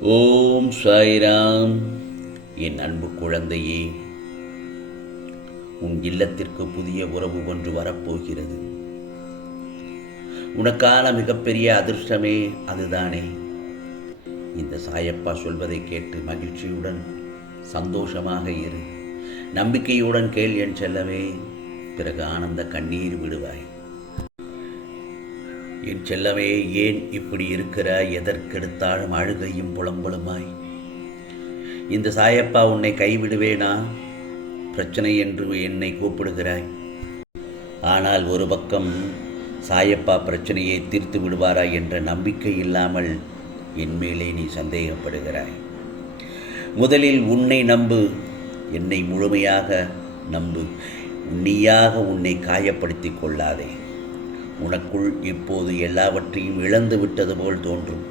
ஓம் சாய்ராம். என் அன்பு குழந்தையே உன் இல்லத்திற்கு புதிய உறவு ஒன்று வரப்போகிறது. உனக்கான மிகப்பெரிய அதிர்ஷ்டமே அதுதானே. இந்த சாயப்பா சொல்வதை கேட்டு மகிழ்ச்சியுடன் சந்தோஷமாக இரு. நம்பிக்கையுடன் கேள் என் செல்லவே பிறகு ஆனந்த கண்ணீர் விடுவாய். என் செல்லமே ஏன் இப்படி இருக்கிறாய்? எதற்கெடுத்தாலும் அழுகையும் புலம்பலுமாய். இந்த சாயப்பா உன்னை கைவிடுவேனா? பிரச்சனை என்று என்னை கூப்பிடுகிறாய். ஆனால் ஒரு பக்கம் சாயப்பா பிரச்சனையை தீர்த்து விடுவாரா என்ற நம்பிக்கை இல்லாமல் என் மேலே நீ சந்தேகப்படுகிறாய். முதலில் உன்னை நம்பு. என்னை முழுமையாக நம்பு. நீயாக உன்னை காயப்படுத்திக் கொள்ளாதே. உனக்குள் இப்போது எல்லாவற்றையும் இழந்து விட்டது போல் தோன்றும்.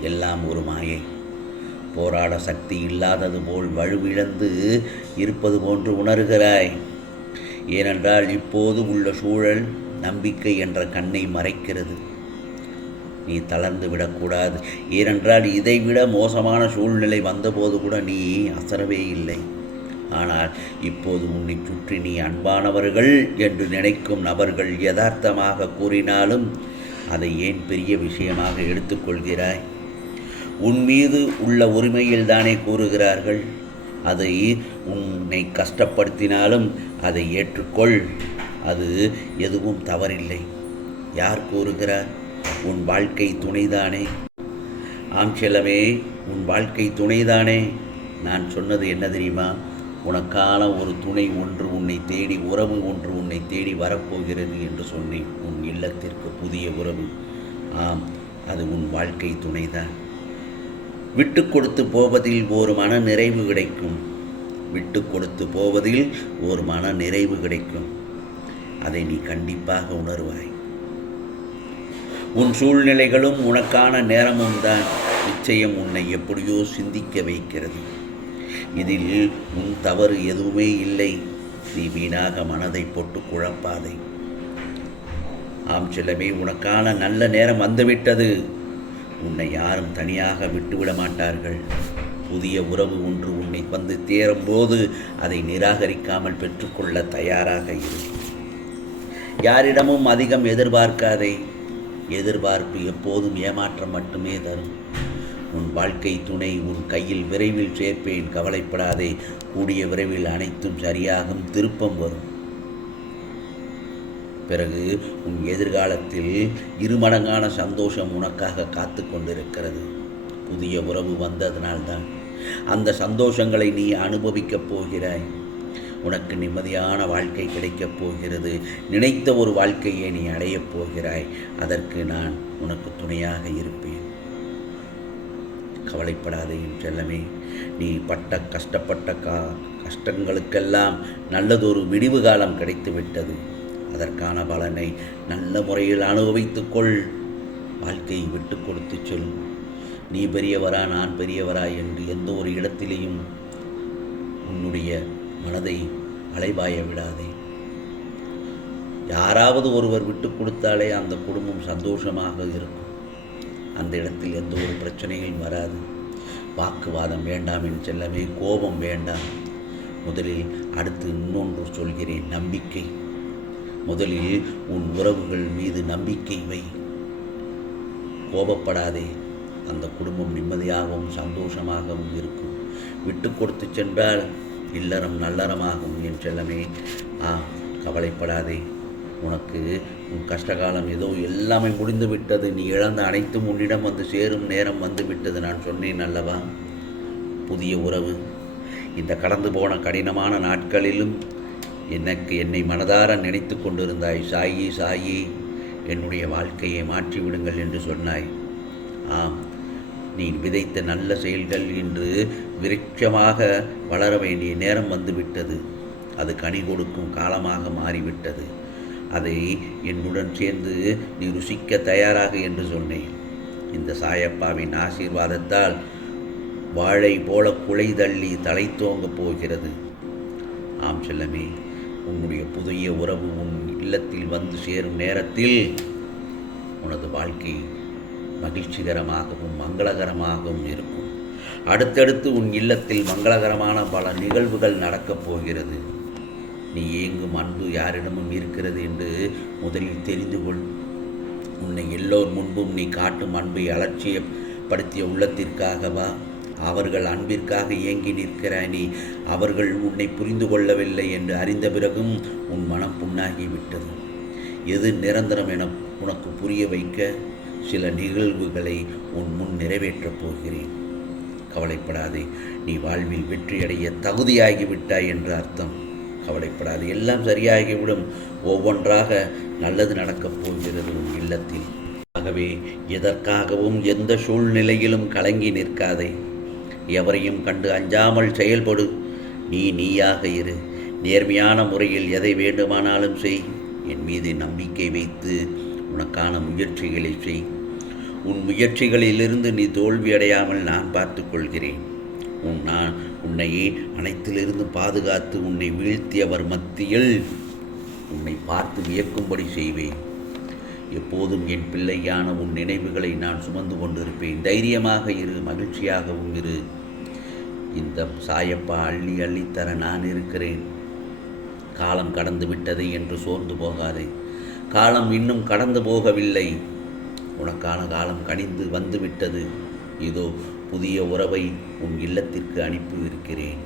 எல்லாம் ஒரு மாயை. போராட சக்தி இல்லாதது போல் வலுவிழந்து இருப்பது போன்று உணர்கிறாய். ஏனென்றால் இப்போது உள்ள சூழல் நம்பிக்கை என்ற கண்ணை மறைக்கிறது. நீ தளர்ந்து விடக்கூடாது. ஏனென்றால் இதைவிட மோசமான சூழ்நிலை வந்தபோது கூட நீ அசரவே இல்லை. ஆனால் இப்போது உன்னை சுற்றி நீ அன்பானவர்கள் என்று நினைக்கும் நபர்கள் யதார்த்தமாக கூறினாலும் அதை ஏன் பெரிய விஷயமாக எடுத்துக்கொள்கிறாய் உன் மீது உள்ள உரிமையில் தானே கூறுகிறார்கள். அதை உன்னை கஷ்டப்படுத்தினாலும் அதை ஏற்றுக்கொள். அது எதுவும் தவறில்லை. யார் கூறுகிறார்? உன் வாழ்க்கை துணைதானே? ஆம் செல்லமே உன் வாழ்க்கை துணைதானே? நான் சொன்னது என்ன தெரியுமா? உனக்கான ஒரு துணை ஒன்று உன்னை தேடி உறவு ஒன்று உன்னை தேடி வரப்போகிறது என்று சொன்னேன். உன் இல்லத்திற்கு புதிய உறவு. ஆம் அது உன் வாழ்க்கை துணைதான். விட்டு கொடுத்து போவதில் ஒரு மன நிறைவு கிடைக்கும். விட்டு கொடுத்து போவதில் ஒரு மன நிறைவு கிடைக்கும். அதை நீ கண்டிப்பாக உணர்வாய். உன் சூழ்நிலைகளும் உனக்கான நேரமும் தான் நிச்சயம் உன்னை எப்படியோ சிந்திக்க வைக்கிறது. இதில் உன் தவறு எதுவுமே இல்லை. நீ வீணாக மனதை போட்டு குழப்பாதே. ஆம் செல்லமே உனக்கான நல்ல நேரம் வந்துவிட்டது. உன்னை யாரும் தனியாக விட்டுவிட மாட்டார்கள். புதிய உறவு ஒன்று உன்னை வந்து தேரும்போது அதை நிராகரிக்காமல் பெற்றுக்கொள்ள தயாராக இரு. யாரிடமும் அதிகம் எதிர்பார்க்காதே. எதிர்பார்ப்பு எப்போதும் ஏமாற்றம் மட்டுமே தரும். உன் வாழ்க்கை துணை உன் கையில் விரைவில் சேர்ப்பேன். கவலைப்படாதே கூடிய விரைவில் அனைத்தும் சரியாகும் திருப்பம் வரும். பிறகு உன் எதிர்காலத்தில் இருமடங்கான சந்தோஷம் உனக்காக காத்து கொண்டிருக்கிறது. புதிய உறவு வந்ததனால்தான் அந்த சந்தோஷங்களை நீ அனுபவிக்கப் போகிறாய். உனக்கு நிம்மதியான வாழ்க்கை கிடைக்கப் போகிறது. நினைத்த ஒரு வாழ்க்கையை நீ அடையப் போகிறாய். அதற்கு நான் உனக்கு துணையாக இருப்பேன். கவலைப்படாதே செல்லமே. நீ பட்ட கஷ்டப்பட்ட கா கஷ்டங்களுக்கெல்லாம் நல்லதொரு விடிவு காலம் கிடைத்து விட்டது அதற்கான பலனை நல்ல முறையில் அனுபவித்துக்கொள். வாழ்க்கையை விட்டு கொடுத்து சொல். நீ பெரியவரா நான் பெரியவரா என்று எந்த ஒரு இடத்திலேயும் உன்னுடைய மனதை அலைபாய விடாதே. யாராவது ஒருவர் விட்டு கொடுத்தாலே அந்த குடும்பம் சந்தோஷமாக இருக்கும். அந்த இடத்தில் எந்த ஒரு பிரச்சனையும் வராது. வாக்குவாதம் வேண்டாம் என்று செல்லவே கோபம் வேண்டாம். முதலில் அடுத்து இன்னொன்று சொல்கிறேன் நம்பிக்கை. முதலில் உன் உறவுகள் மீது நம்பிக்கை வை. கோபப்படாதே அந்த குடும்பம் நிம்மதியாகவும் சந்தோஷமாகவும் இருக்கும். விட்டு கொடுத்து சென்றால் இல்லறம் நல்லறமாகும் என் செல்லமே ஆ கவலைப்படாதே. உனக்கு உன் கஷ்டகாலம் ஏதோ எல்லாமே முடிந்து விட்டது. நீ இழந்த அனைத்தும் உன்னிடம் வந்து சேரும் நேரம் வந்து விட்டது. நான் சொன்னேன் அல்லவா? புதிய உறவு. இந்த கடந்து போன கடினமான நாட்களிலும் எனக்கு என்னை மனதார நினைத்து கொண்டிருந்தாய். சாயி சாயி என்னுடைய வாழ்க்கையை மாற்றிவிடுங்கள் என்று சொன்னாய். ஆம் நீ விதைத்த நல்ல செயல்கள் இன்று விருட்சமாக வளர வேண்டிய நேரம் வந்துவிட்டது அது கனி கொடுக்கும் காலமாக மாறிவிட்டது. அதை என்னுடன் சேர்ந்து நீ ருசிக்க தயாராக என்று சொன்னேன். இந்த சாயப்பாவின் ஆசீர்வாதத்தால் வாழை போல குலை தள்ளி தலை தோங்கப் போகிறது. ஆம் செல்லமே உன்னுடைய புதிய உறவு உன் இல்லத்தில் வந்து சேரும் நேரத்தில் உனது வாழ்க்கை மகிழ்ச்சிகரமாகவும் மங்களகரமாகவும் இருக்கும். அடுத்தடுத்து உன் இல்லத்தில் மங்களகரமான பல நிகழ்வுகள் நடக்கப் போகிறது. நீ ஏங்கும் அன்பு யாரிடமும் இருக்கிறது என்று முதலில் தெரிந்து கொள். உன்னை எல்லோர் முன்பும் நீ காட்டும் அன்பை அலட்சியப்படுத்திய உள்ளத்திற்காகவா அவர்கள் அன்பிற்காக ஏங்கி நிற்கிறாய். நீ அவர்கள் உன்னை புரிந்து கொள்ளவில்லை என்று அறிந்த பிறகும் உன் மனம் புண்ணாகி விட்டது. எது நிரந்தரம் என உனக்கு புரிய வைக்க சில நிகழ்வுகளை உன் முன் நிறைவேற்றப் போகிறேன். கவலைப்படாதே நீ வாழ்வில் வெற்றியடைய தகுதியாகிவிட்டாய் என்று அர்த்தம். கவலைப்படாது. எல்லாம் சரியாகிவிடும். ஒவ்வொன்றாக நல்லது நடக்கப் போகிறது உன் இல்லத்தில். ஆகவே எதற்காகவும் எந்த சூழ்நிலையிலும் கலங்கி நிற்காதே. எவரையும் கண்டு அஞ்சாமல் செயல்படு. நீ நீயாக இரு. நேர்மையான முறையில் எதை வேண்டுமானாலும் செய். என் மீது நம்பிக்கை வைத்து உனக்கான முயற்சிகளை செய். உன் முயற்சிகளிலிருந்து நீ தோல்வியடையாமல் நான் பார்த்து கொள்கிறேன். உன் நான் உன்னை அனைத்திலிருந்து பாதுகாத்து உன்னை வீழ்த்தியவர் மத்தியில் உன்னை பார்த்து வியக்கும்படி செய்வேன். எப்போதும் என் பிள்ளையான உன் நினைவுகளை நான் சுமந்து கொண்டிருப்பேன். தைரியமாக இரு மகிழ்ச்சியாகவும் இரு. இந்த சாயப்பா அள்ளி அள்ளித்தர நான் இருக்கிறேன். காலம் கடந்து விட்டது என்று சோர்ந்து போகாதே. காலம் இன்னும் கடந்து போகவில்லை. உனக்கான காலம் கணிந்து வந்துவிட்டது. இதோ புதிய உறவை உன் இல்லத்திற்கு அனுப்பி இருக்கிறேன்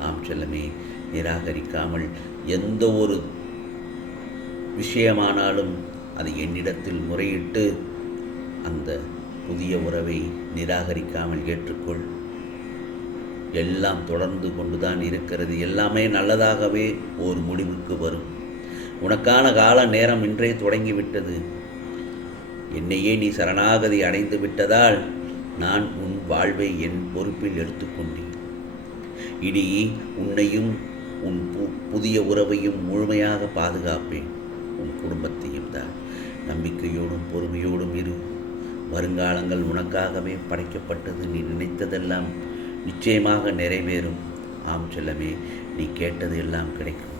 ஆம் செல்லமே நிராகரிக்காமல் எந்த ஒரு விஷயமானாலும் அதை என்னிடத்தில் முறையிட்டு அந்த புதிய உறவை நிராகரிக்காமல் ஏற்றுக்கொள். எல்லாம் தொடர்ந்து கொண்டுதான் இருக்கிறது. எல்லாமே நல்லதாகவே ஒரு முடிவுக்கு வரும். உனக்கான கால நேரம் இன்றே தொடங்கிவிட்டது. என்னையே நீ சரணாகதி அடைந்து விட்டதால் நான் உன் வாழ்வை என் பொறுப்பில் எடுத்துக்கொண்டேன் இனி உன்னையும் உன் பு புதிய உறவையும் முழுமையாக பாதுகாப்பேன். உன் குடும்பத்தையும் தான். நம்பிக்கையோடும் பொறுமையோடும் இரு. வருங்காலங்கள் உனக்காகவே படைக்கப்பட்டது நீ நினைத்ததெல்லாம் நிச்சயமாக நிறைவேறும். ஆம் செல்லமே நீ கேட்டது எல்லாம் கிடைக்கும்.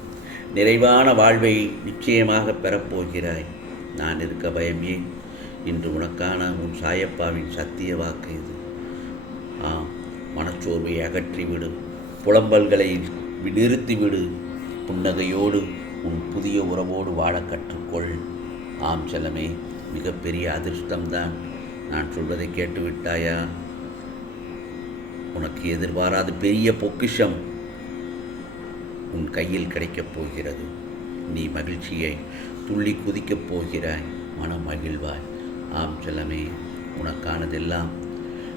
நிறைவான வாழ்வை நிச்சயமாக பெறப்போகிறாய். நான் இருக்க பயம் ஏன் இன்று உனக்கான உன் சாயப்பாவின் சத்திய வாக்கு இது. மனச்சோர்வை அகற்றிவிடு. புலம்பல்களை நிறுத்திவிடு. புன்னகையோடு உன் புதிய உறவோடு வாழ கற்றுக்கொள். ஆம் செல்லமே மிகப்பெரிய அதிர்ஷ்டம்தான். நான் சொல்வதை கேட்டுவிட்டாயா? உனக்கு எதிர்பாராத பெரிய பொக்கிஷம் உன் கையில் கிடைக்கப் போகிறது. நீ மகிழ்ச்சியை துள்ளி குதிக்கப் போகிறாய். மனம் மகிழ்வாய். ஆம் செல்லமே உனக்கானதெல்லாம்